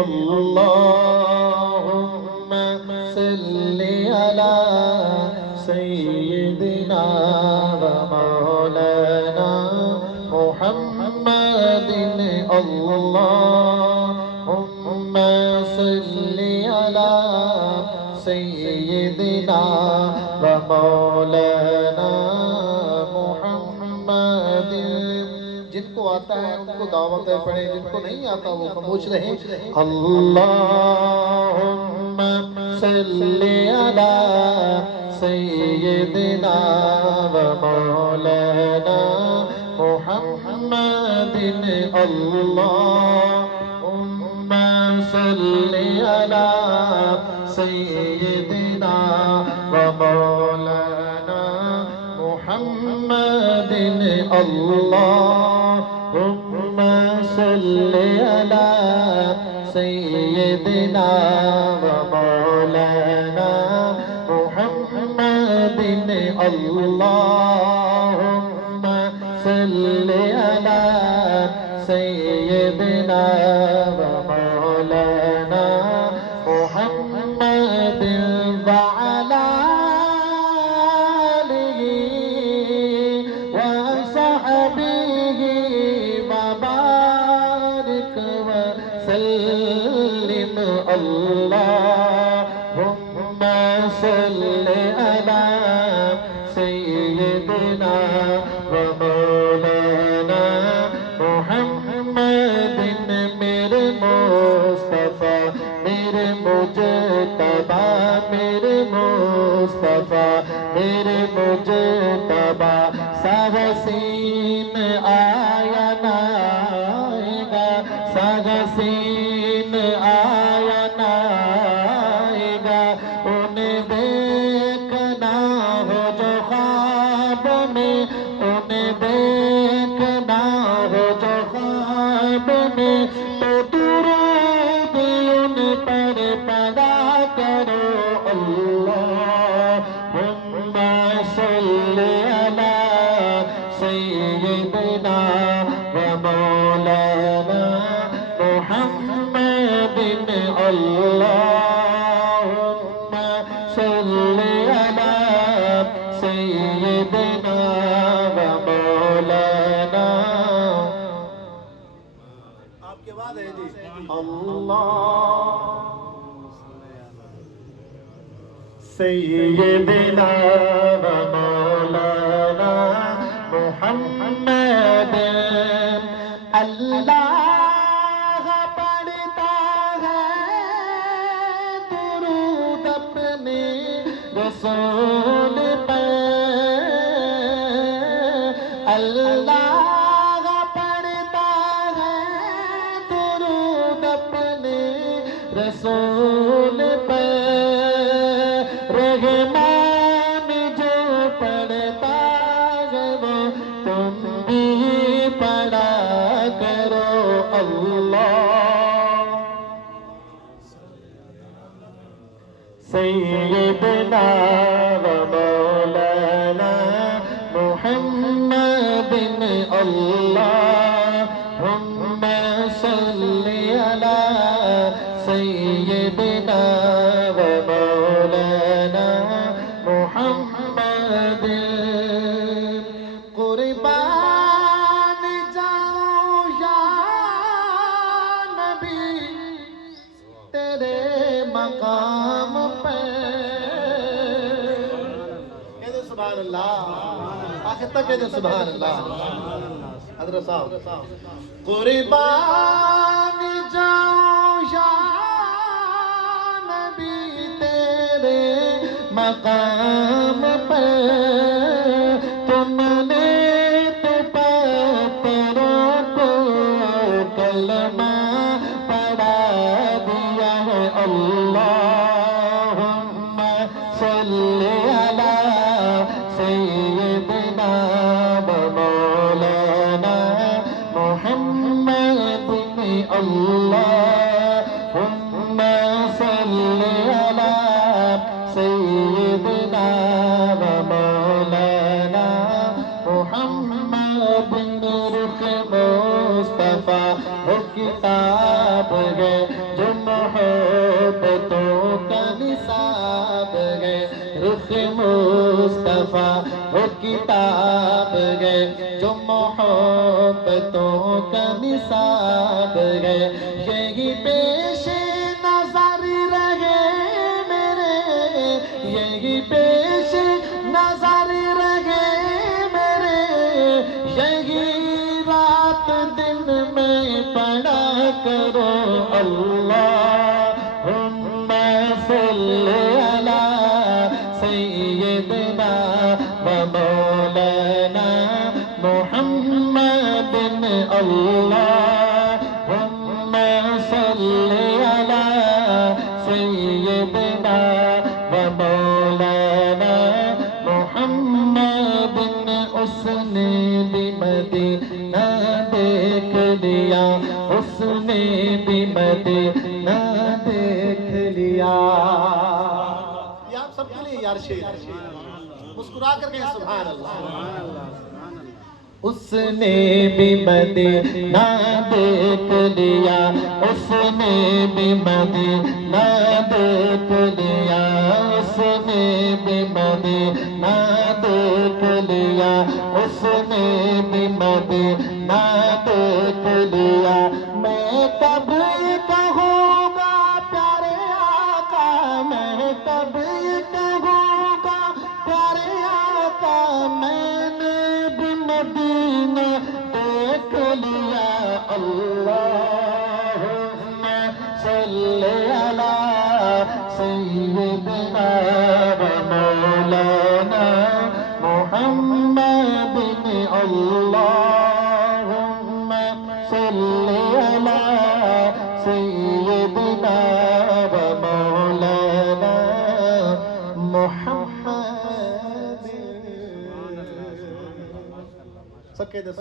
اللهم صل على سيدنا ومولانا محمد اللهم صل على سيدنا ومولانا محمد جن کو آتا ہے ان کو دعوتیں پڑھیں جن کو نہیں آتا وہ خاموش رہیں اللہم صلی علی سیدنا و مولانا محمد اللہم صلی علی سیدنا و مولانا محمد اللہم صلی علی سیدنا و مولانا محمد اللہم صلی علی سیدنا و مولانا محمد وعلی اللهم صل على سيدنا ومولانا محمد میرے مصطفیٰ میرے مجتبی میرے مصطفیٰ میرے مجتبی سغسین آیا نائے گا سغسین آیا نائے گا انہیں دیکھنا ہو جو خواب میں انہیں دیکھنا ہو جو خواب میں تو درود ان پر پڑا کرو اللہم صلی علی سیدنا و مولانا محمد اللہم صلی علی سیدنا و مولانا آپ کے بعد ہے جی اللہ سیدنا و مولانا محمد اللہ پڑھتا ہے درود اپنے رسول پہ اللہ پڑھتا ہے درود اپنے رسول پہ رحمان جو پڑھتا ہے وہ تم بھی پڑھا کرو اللہ سیدنا و مولانا محمد اللہم صلی علی سیدنا و مولانا محمد قربان جاؤں یا نبی تیرے مقام پہ کہہ دو سبحان اللہ آخر تک کہہ دو سبحان اللہ حضرت صاحب قربان جاؤں یا نبی تیرے مقام پہ تم نے تو پتھروں کو کلمہ پڑھا دیا ہے اللہم صلی علی سیدنا و مولانا محمد اللہم صلی علی سیدنا و مولانا محمد رخ مصطفیٰ وہ کتاب ہے محبتوں کا نصاب ہے، رخ مصطفیٰ وہ کتاب ہے جو محبتوں کا نصاب ہے، یہی پیش نظر رہے میرے، یہی پیش نظر رہے میرے، یہی رات دن میں پڑھا کرو اللہم صلی علی سیدنا و مولانا محمد، اللہم صلی علی سیدنا و مولانا محمد۔ اس نے بھی مدینہ دیکھ لیا، اس نے بھی مدینہ دیکھ لیا۔ یہ آپ سب کے لیے یار شیر، مسکرا کر کہیں سبحان اللہ۔ اس نے بھی مدینہ دیکھ لیا، اس نے بھی مدینہ دیکھ لیا، اس نے بھی مدینہ دیکھ لیا، اس نے بھی مدینہ دیکھ لیا۔ میں کب کہوں گا پیارے آقا، میں کب کہوں گا پیارے آقا، میں نے بھی مدینہ دیکھ لیا۔ اللہم صلی علی سیدنا و مولانا محمد، اللہم صلی علی سیدنا و مولانا محمد۔ سب کہتے ہیں